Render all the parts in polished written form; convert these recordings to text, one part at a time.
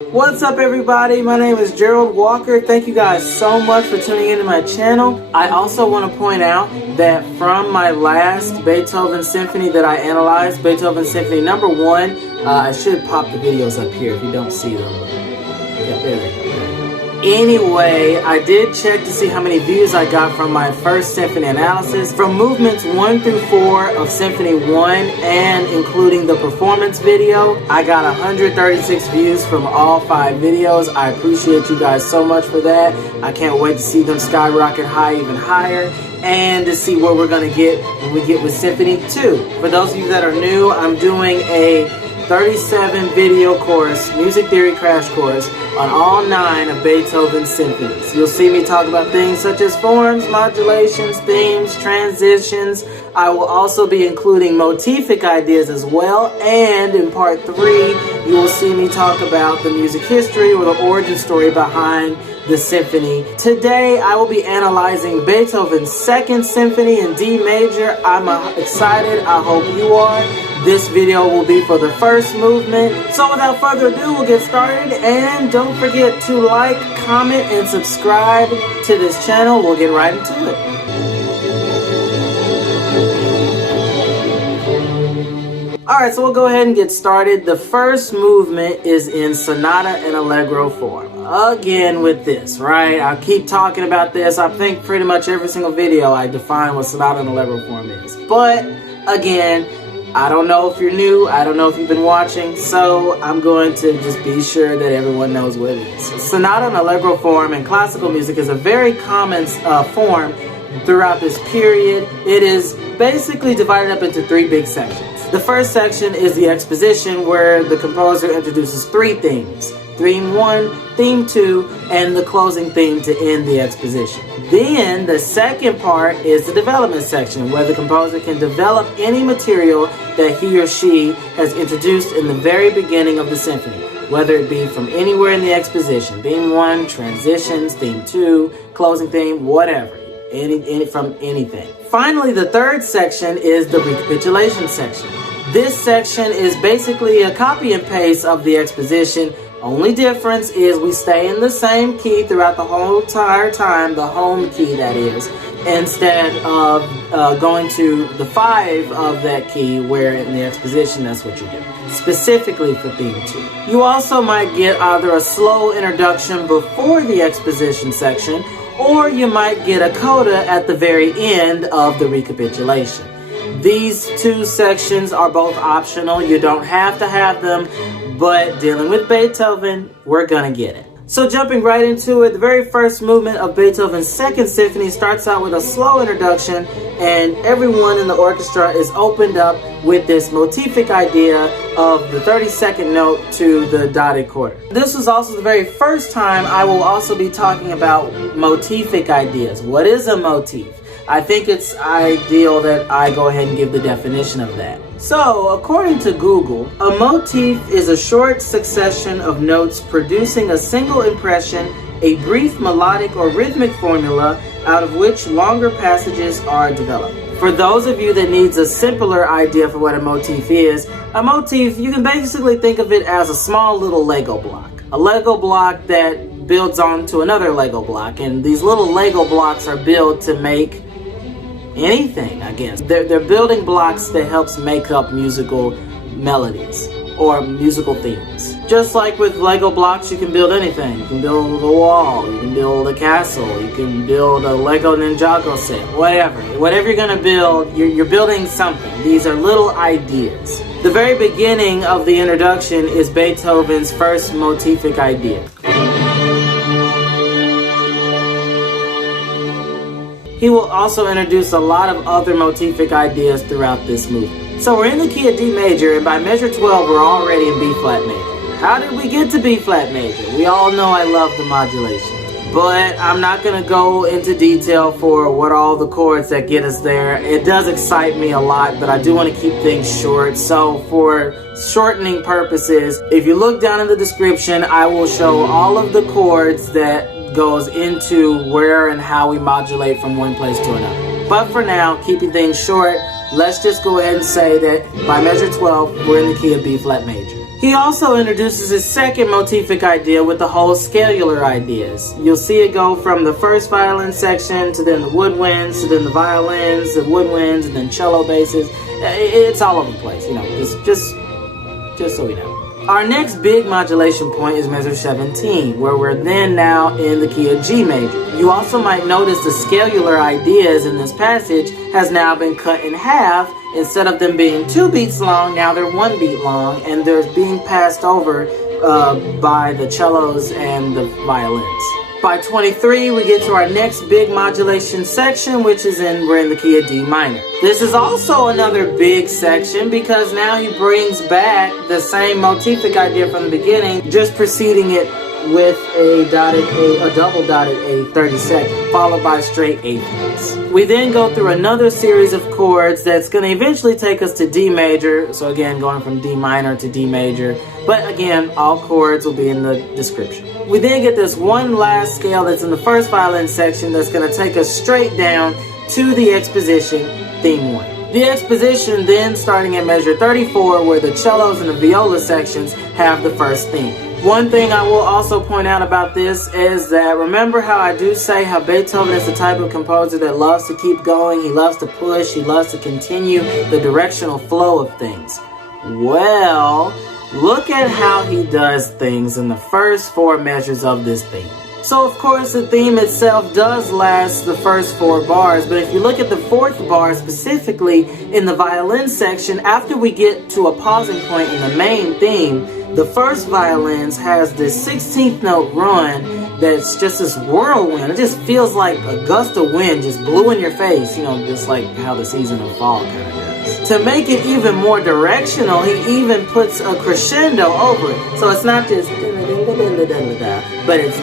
What's up everybody, my name is Jerald Walker. Thank you guys so much for tuning into my channel. I also want to point out that from my last Beethoven Symphony that I analyzed, Beethoven Symphony number 1, I should pop the videos up here if you don't see them. Yeah, there they go. Anyway, I did check to see how many views I got from my first symphony analysis. From movements 1 through 4 of Symphony 1 and including the performance video, I got 136 views from all 5 videos. I appreciate you guys so much for that. I can't wait to see them skyrocket high, even higher, and to see what we're going to get when we get with Symphony 2. For those of you that are new, I'm doing a 37 video course, music theory crash course, on all 9 of Beethoven's symphonies. You'll see me talk about things such as forms, modulations, themes, transitions. I will also be including motific ideas as well, and in part 3, you will see me talk about the music history or the origin story behind the symphony. Today, I will be analyzing Beethoven's 2nd Symphony in D major. I'm excited. I hope you are. This video will be for the first movement. So without further ado, we'll get started. And don't forget to like, comment, and subscribe to this channel. We'll get right into it. Alright, so we'll go ahead and get started. The first movement is in Sonata-Allegro Form. Again with this, right? I'll keep talking about this. I think pretty much every single video I define what Sonata-Allegro Form is. But, again, I don't know if you're new, I don't know if you've been watching, so I'm going to just be sure that everyone knows what it is. Sonata-Allegro Form in classical music is a very common form throughout this period. It is basically divided up into 3 big sections. The first section is the Exposition, where the composer introduces 3 themes. Theme 1, Theme 2, and the closing theme to end the exposition. Then the second part is the development section, where the composer can develop any material that he or she has introduced in the very beginning of the symphony, whether it be from anywhere in the exposition. Theme 1, transitions, Theme 2, closing theme, whatever. From anything. Finally, the third section is the Recapitulation section. This section is basically a copy and paste of the exposition. Only difference is we stay in the same key throughout the whole entire time, the home key that is, instead of going to the 5 of that key, where in the exposition that's what you're doing, specifically for Theme 2. You also might get either a slow introduction before the exposition section, or you might get a coda at the very end of the recapitulation. These 2 sections are both optional. You don't have to have them, but dealing with Beethoven, we're gonna get it. So jumping right into it, the very first movement of Beethoven's 2nd Symphony starts out with a slow introduction, and everyone in the orchestra is opened up with this motific idea of the 32nd note to the dotted quarter. This was also the very first time I will also be talking about motific ideas. What is a motif? I think it's ideal that I go ahead and give the definition of that. So, according to Google, a motif is a short succession of notes producing a single impression, a brief melodic or rhythmic formula out of which longer passages are developed. For those of you that needs a simpler idea for what a motif is, a motif, you can basically think of it as a small little Lego block. A Lego block that builds onto another Lego block, and these little Lego blocks are built to make anything, I guess. They're building blocks that helps make up musical melodies or musical themes. Just like with Lego blocks, you can build anything. You can build a wall, you can build a castle, you can build a Lego Ninjago set, whatever. Whatever you're gonna build, you're building something. These are little ideas. The very beginning of the introduction is Beethoven's first motific idea. He will also introduce a lot of other motific ideas throughout this movement. So we're in the key of D major, and by measure 12, we're already in B flat major. How did we get to B flat major? We all know I love the modulation. But I'm not going to go into detail for what all the chords that get us there. It does excite me a lot, but I do want to keep things short. So for shortening purposes, if you look down in the description, I will show all of the chords that goes into where and how we modulate from one place to another. But for now, keeping things short, let's just go ahead and say that by measure 12, we're in the key of B flat major. He also introduces his second motific idea with the whole scalar ideas. You'll see it go from the first violin section to then the woodwinds, to then the violins, the woodwinds, and then cello basses. It's all over the place, you know, just so we know. Our next big modulation point is measure 17, where we're then now in the key of G major. You also might notice the scalar ideas in this passage has now been cut in half. Instead of them being 2 beats long, now they're 1 beat long, and they're being passed over by the cellos and the violins. By 23, we get to our next big modulation section, which is we're in the key of D minor. This is also another big section because now he brings back the same motific idea from the beginning, just preceding it with a double dotted A 32nd, followed by straight 8ths. We then go through another series of chords that's going to eventually take us to D major. So again, going from D minor to D major. But again, all chords will be in the description. We then get this one last scale that's in the first violin section that's going to take us straight down to the Exposition, theme 1. The Exposition then starting at measure 34, where the cellos and the viola sections have the first theme. One thing I will also point out about this is that remember how I do say how Beethoven is the type of composer that loves to keep going, he loves to push, he loves to continue the directional flow of things. Well, look at how he does things in the first 4 measures of this theme. So of course the theme itself does last the first 4 bars, but if you look at the 4th bar specifically in the violin section, after we get to a pausing point in the main theme, the first violins has this 16th note run that's just this whirlwind. It just feels like a gust of wind just blew in your face, you know, just like how the season of fall kind of does. To make it even more directional, he even puts a crescendo over it. So it's not just but it's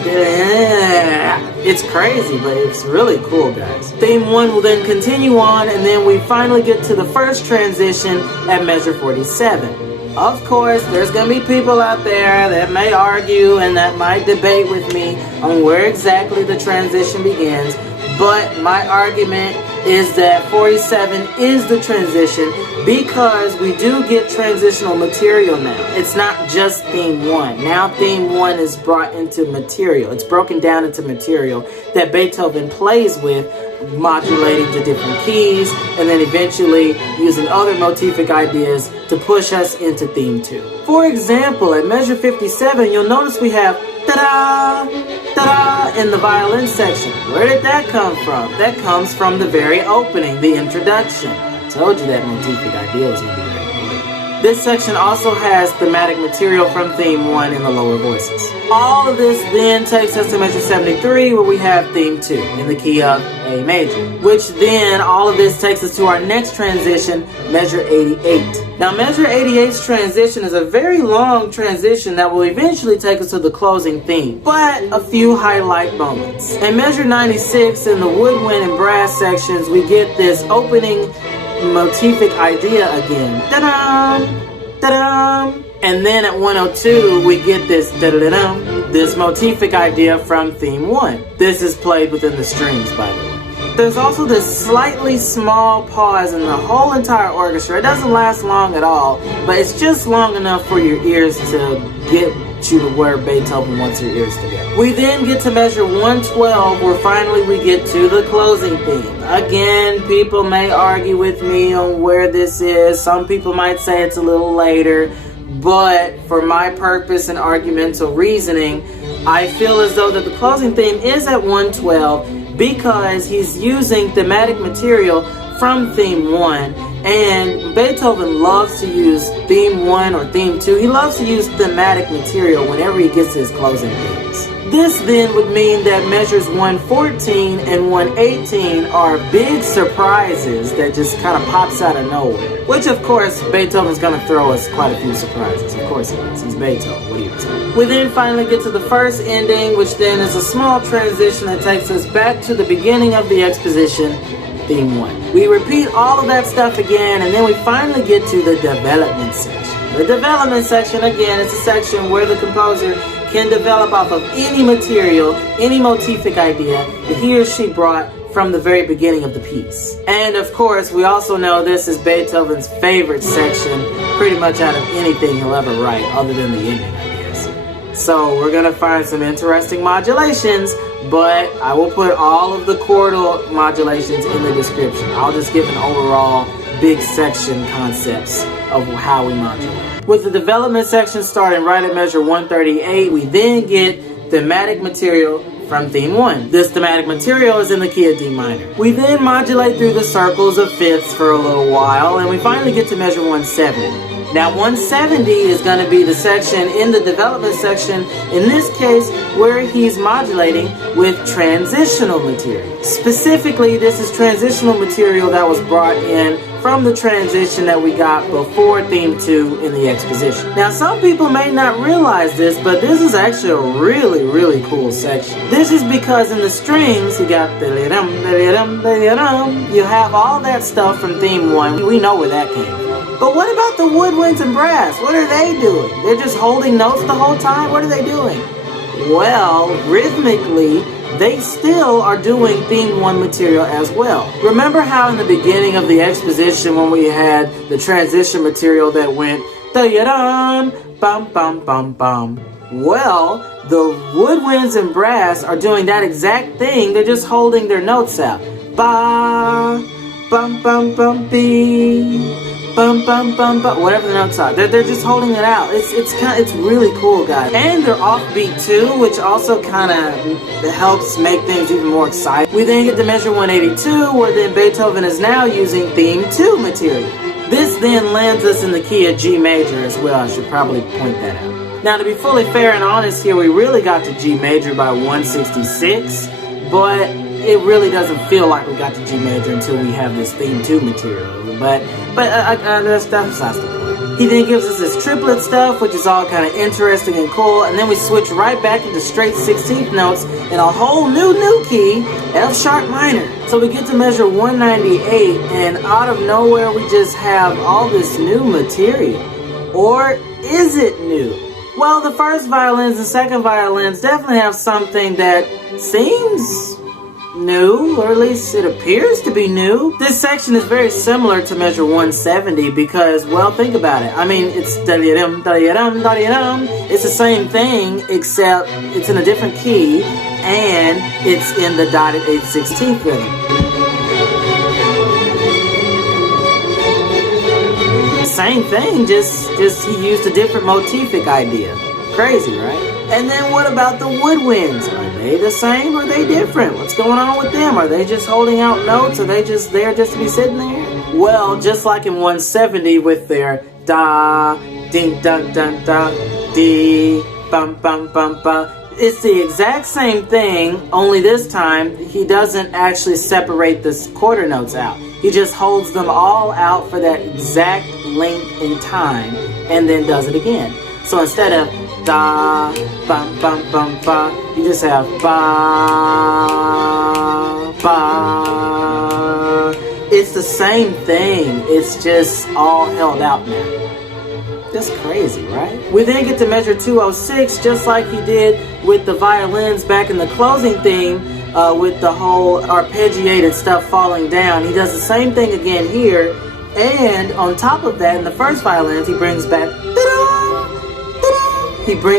crazy, but it's really cool, guys. Theme 1 will then continue on, and then we finally get to the first transition at measure 47. Of course, there's going to be people out there that may argue and that might debate with me on where exactly the transition begins, but my argument is that 47 is the transition because we do get transitional material now. It's not just theme 1. Now theme 1 is brought into material. It's broken down into material that Beethoven plays with, modulating to different keys, and then eventually using other motific ideas to push us into theme 2. For example, at measure 57, you'll notice we have ta-da, ta-da in the violin section. Where did that come from? That comes from the very opening, the introduction. I told you that motific idea was going to be very cool. This section also has thematic material from theme 1 in the lower voices. All of this then takes us to measure 73, where we have theme 2 in the key of A major, which then all of this takes us to our next transition, measure 88. Now measure 88's transition is a very long transition that will eventually take us to the closing theme, but a few highlight moments. In measure 96, in the woodwind and brass sections, we get this opening motific idea again. Ta-dam! Ta-dam! And then at 102, we get this da-da-da-dum, this motific idea from theme 1. This is played within the strings, by the way. There's also this slightly small pause in the whole entire orchestra. It doesn't last long at all, but it's just long enough for your ears to get you to where Beethoven wants your ears to go. We then get to measure 112, where finally we get to the closing theme. Again, people may argue with me on where this is. Some people might say it's a little later, but for my purpose and argumental reasoning, I feel as though that the closing theme is at 112 because he's using thematic material from theme 1, and Beethoven loves to use theme 1 or theme 2. He loves to use thematic material whenever he gets to his closing themes. This then would mean that measures 114 and 118 are big surprises that just kind of pops out of nowhere. Which of course, Beethoven's going to throw us quite a few surprises. Of course he is. He's Beethoven. What do you expect? We then finally get to the first ending, which then is a small transition that takes us back to the beginning of the exposition, theme 1. We repeat all of that stuff again, and then we finally get to the development section. The development section, again, is a section where the composer can develop off of any material, any motific idea that he or she brought from the very beginning of the piece. And of course, we also know this is Beethoven's favorite section pretty much out of anything he'll ever write other than the ending, I guess. So we're gonna find some interesting modulations, but I will put all of the chordal modulations in the description. I'll just give an overall big section concepts of how we modulate. With the development section starting right at measure 138, we then get thematic material from theme 1. This thematic material is in the key of D minor. We then modulate through the circles of fifths for a little while, and we finally get to measure 170. Now 170 is going to be the section in the development section, in this case, where he's modulating with transitional material. Specifically, this is transitional material that was brought in from the transition that we got before theme 2 in the exposition. Now some people may not realize this, but this is actually a really cool section. This is because in the strings you got you have all that stuff from theme 1. We know where that came from. But what about the woodwinds and brass? What are they doing? They're just holding notes the whole time? What are they doing? Well, rhythmically, they still are doing theme 1 material as well. Remember how in the beginning of the exposition when we had the transition material that went da-ya-dum, bum bum bum bum. Well, the woodwinds and brass are doing that exact thing. They're just holding their notes out. Ba, bum bum bum bee. Bum bum bum bum, whatever the notes are, they're just holding it out. It's really cool, guys. And they're offbeat too, which also kind of helps make things even more exciting. We then get to measure 182, where then Beethoven is now using theme 2 material. This then lands us in the key of G major as well. I should probably point that out. Now, to be fully fair and honest here, we really got to G major by 166, but it really doesn't feel like we got to G major until we have this theme 2 material. But that's not the point. He then gives us this triplet stuff, which is all kind of interesting and cool, and then we switch right back into straight 16th notes in a whole new key, F sharp minor. So we get to measure 198, and out of nowhere we just have all this new material. Or is it new? Well, the first violins and second violins definitely have something that seems new, or at least it appears to be new. This section is very similar to measure 170 because, well, think about it. I mean, it's da-da-dum, da-da-dum, da-da-dum. It's the same thing, except it's in a different key, and it's in the dotted 8/16 rhythm. Same thing, just he used a different motific idea. Crazy, right? And then what about the woodwinds? Are they the same or are they different? What's going on with them? Are they just holding out notes? Are they just there just to be sitting there? Well, just like in 170 with their da, ding, dun, dun, da, dee, bum, bum, bum, bum. It's the exact same thing, only this time he doesn't actually separate the quarter notes out. He just holds them all out for that exact length in time and then does it again. So instead of da, bum, bum, bum, ba, you just have ba, ba. It's the same thing. It's just all held out now. That's crazy, right? We then get to measure 206, just like he did with the violins back in the closing theme, with the whole arpeggiated stuff falling down. He does the same thing again here, and on top of that, in the first violins, he brings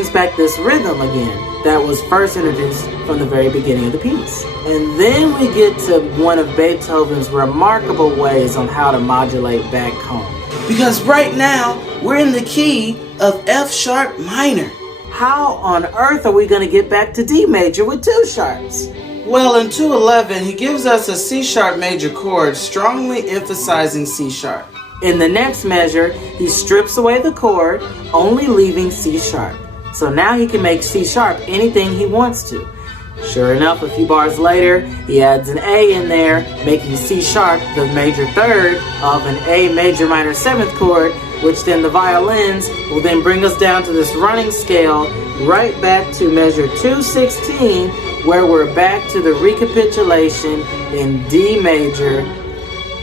back this rhythm again that was first introduced from the very beginning of the piece. And then we get to one of Beethoven's remarkable ways on how to modulate back home. Because right now, we're in the key of F sharp minor. How on earth are we going to get back to D major with 2 sharps? Well, in 211, he gives us a C sharp major chord, strongly emphasizing C sharp. In the next measure, he strips away the chord, only leaving C sharp. So now he can make C sharp anything he wants to. Sure enough, a few bars later, he adds an A in there, making C sharp the major third of an A major minor 7th chord, which then the violins will then bring us down to this running scale, right back to measure 216, where we're back to the recapitulation in D major,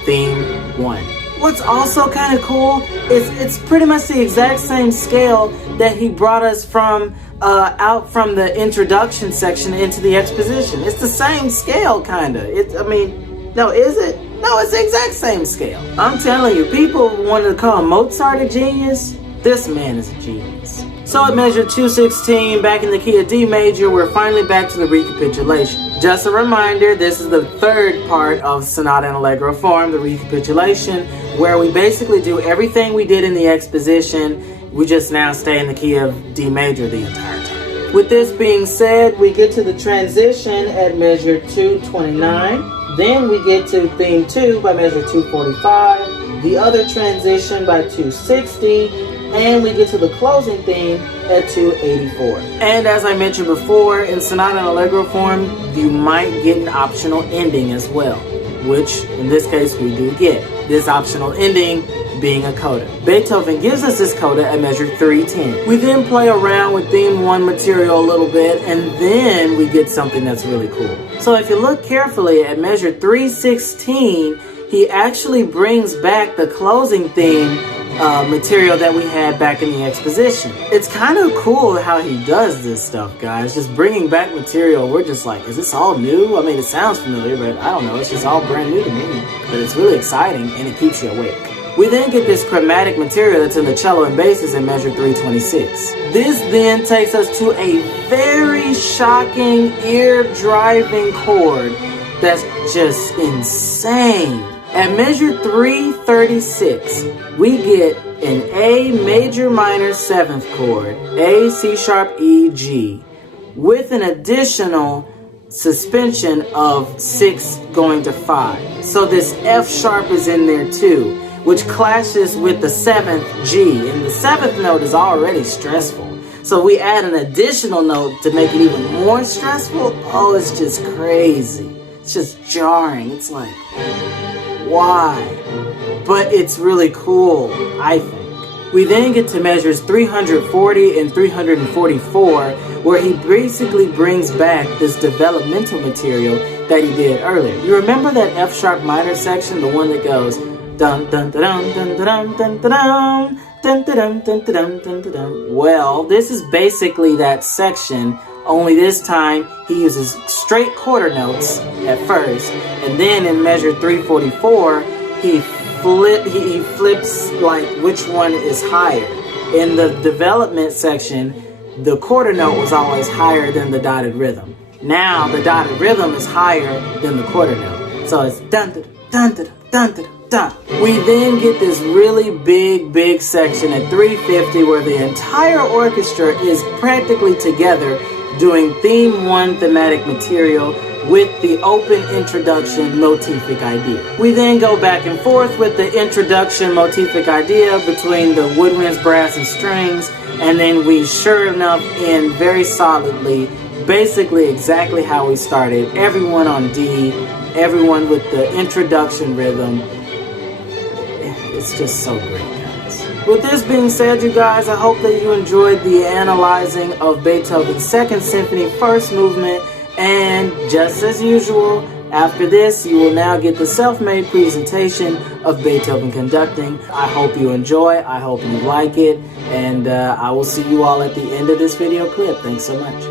theme 1. What's also kind of cool is it's pretty much the exact same scale that he brought us from out from the introduction section into the exposition. It's the same scale, kind of. I mean, no, is it? No, it's the exact same scale. I'm telling you, people wanted to call Mozart a genius. This man is a genius. So at measure 216, back in the key of D major, we're finally back to the recapitulation. Just a reminder, this is the third part of Sonata-Allegro Form, the recapitulation, where we basically do everything we did in the exposition. We just now stay in the key of D major the entire time. With this being said, we get to the transition at measure 229. Then we get to theme 2 by measure 245. The other transition by 260. And we get to the closing theme at 284. And as I mentioned before, in Sonata-Allegro Form, you might get an optional ending as well, which in this case we do get. This optional ending being a coda. Beethoven gives us this coda at measure 310. We then play around with theme 1 material a little bit, and then we get something that's really cool. So if you look carefully at measure 316, he actually brings back the closing theme material that we had back in the exposition. It's kind of cool how he does this stuff, guys. Just bringing back material. We're just like, is this all new? I mean, it sounds familiar, but I don't know. It's just all brand new to me. But it's really exciting, and it keeps you awake. We then get this chromatic material that's in the cello and basses in measure 326. This then takes us to a very shocking, ear-driving chord that's just insane. At measure 336, we get an A major minor 7th chord, A, C sharp, E, G, with an additional suspension of 6 going to 5. So this F sharp is in there too, which clashes with the 7th G, and the 7th note is already stressful. So we add an additional note to make it even more stressful. Oh, it's just crazy. It's just jarring. It's like, why? But it's really cool, I think. We then get to measures 340 and 344, where he basically brings back this developmental material that he did earlier. You remember that F sharp minor section, the one that goes dun dun dun dun dun dun dun dun dun dun dun dun dun dun. Well, this is basically that section, only this time he uses straight quarter notes at first, and then in measure 344 he flips like which one is higher. In the development section, the quarter note was always higher than the dotted rhythm. Now the dotted rhythm is higher than the quarter note, so it's dun dun dun dun dun dun dun. We then get this really big section at 350 where the entire orchestra is practically together doing theme 1 thematic material with the open introduction motific idea. We then go back and forth with the introduction motific idea between the woodwinds, brass, and strings, and then we sure enough end very solidly, basically exactly how we started. Everyone on D, everyone with the introduction rhythm. It's just so great, guys. With this being said, you guys, I hope that you enjoyed the analyzing of Beethoven's Second Symphony, first movement, and just as usual, after this, you will now get the self-made presentation of Beethoven conducting. I hope you enjoy, I hope you like it, and I will see you all at the end of this video clip. Thanks so much.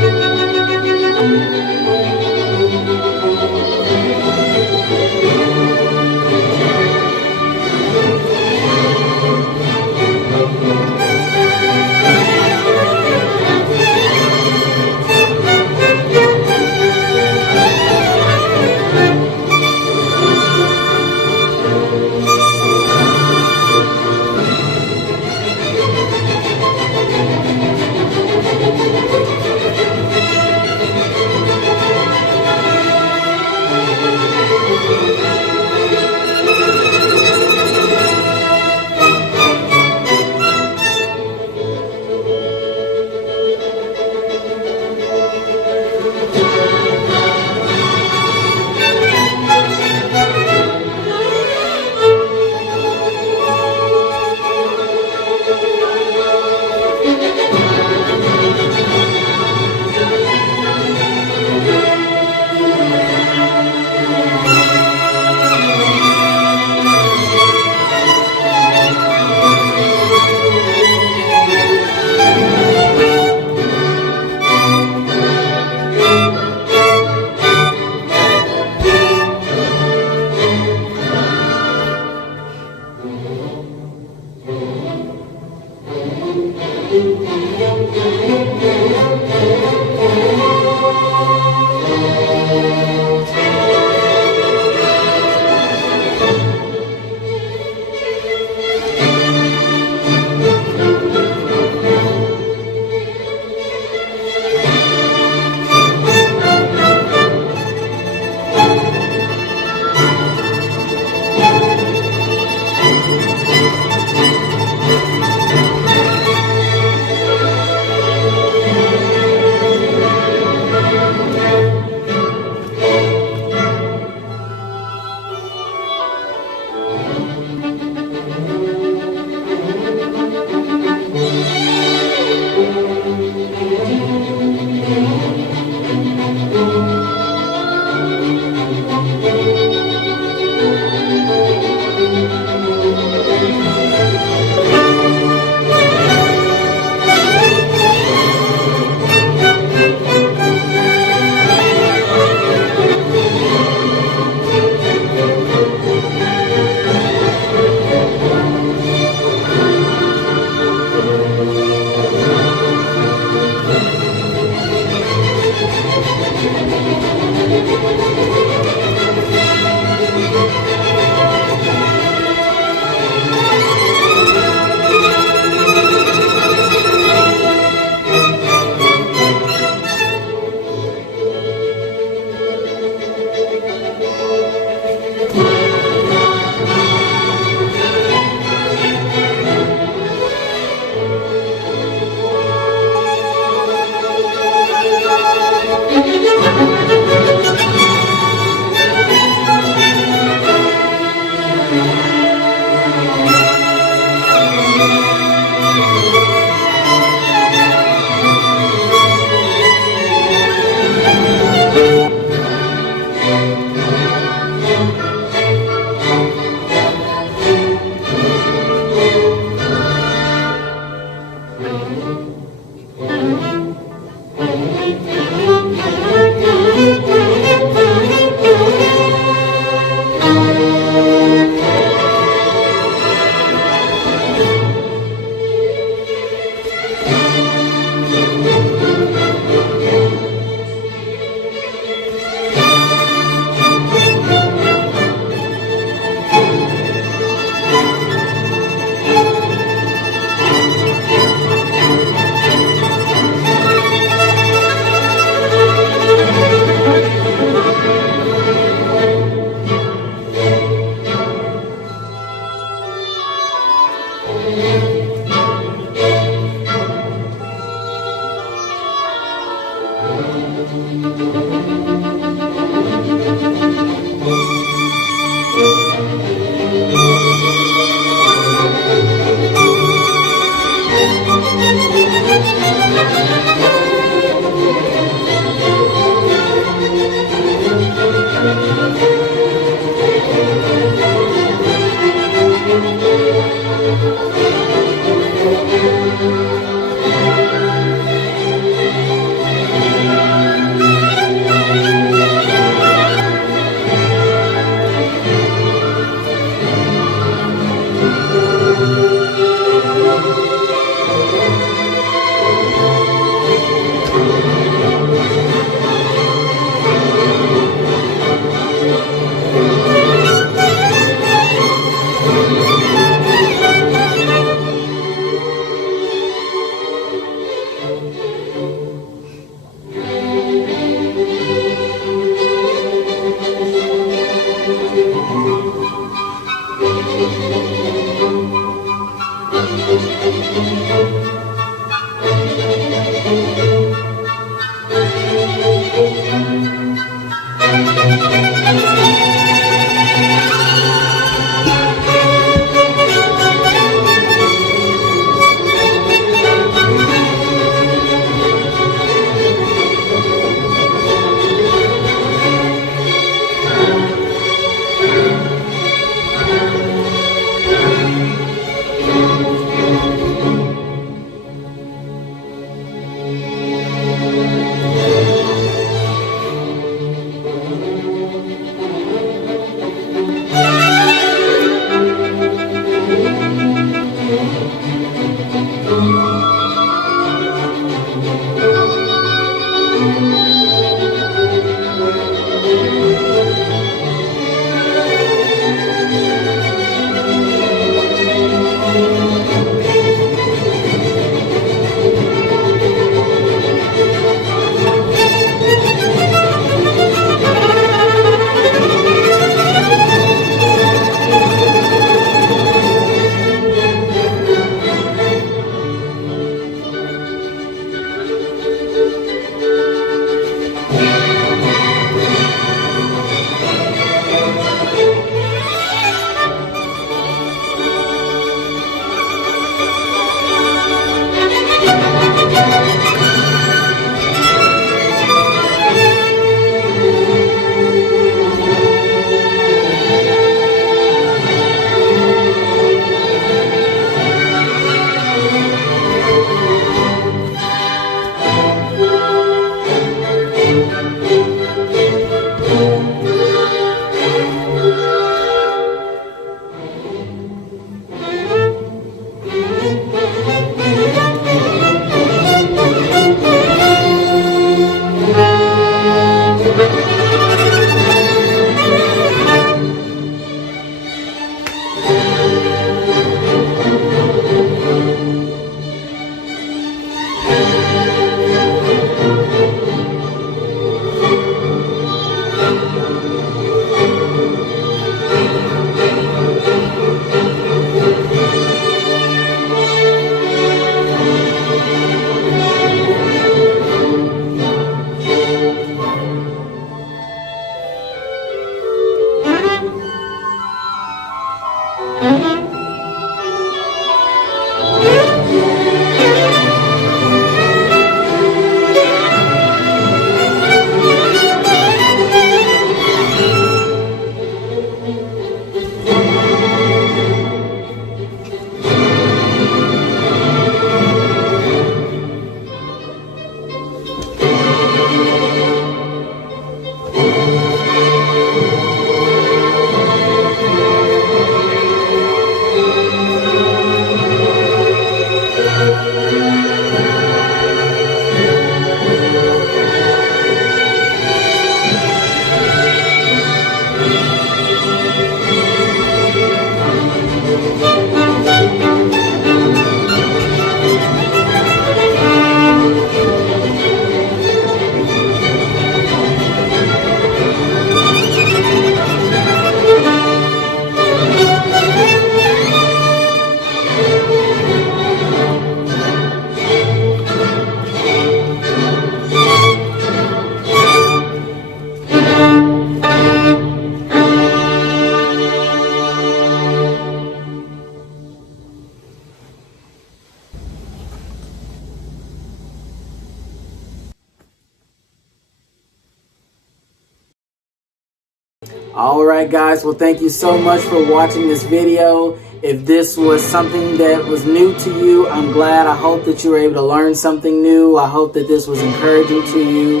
Alright guys, well thank you so much for watching this video. If this was something that was new to you, I'm glad. I hope that you were able to learn something new. I hope that this was encouraging to you.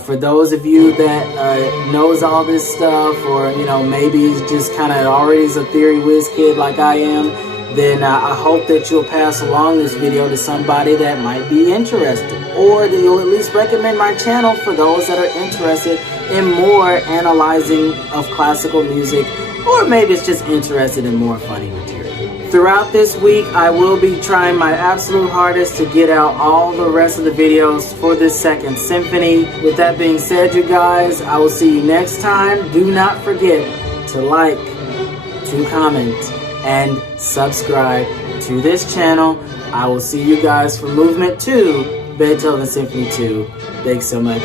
For those of you that knows all this stuff, or maybe it's just kind of already is a theory whiz kid like I am, then I hope that you'll pass along this video to somebody that might be interested, or that you'll at least recommend my channel for those that are interested in more analyzing of classical music, or maybe it's just interested in more funny material. Throughout this week, I will be trying my absolute hardest to get out all the rest of the videos for this second symphony. With that being said, you guys, I will see you next time. Do not forget to like, to comment, and subscribe to this channel. I will see you guys for Movement 2, Beethoven Symphony 2. Thanks so much.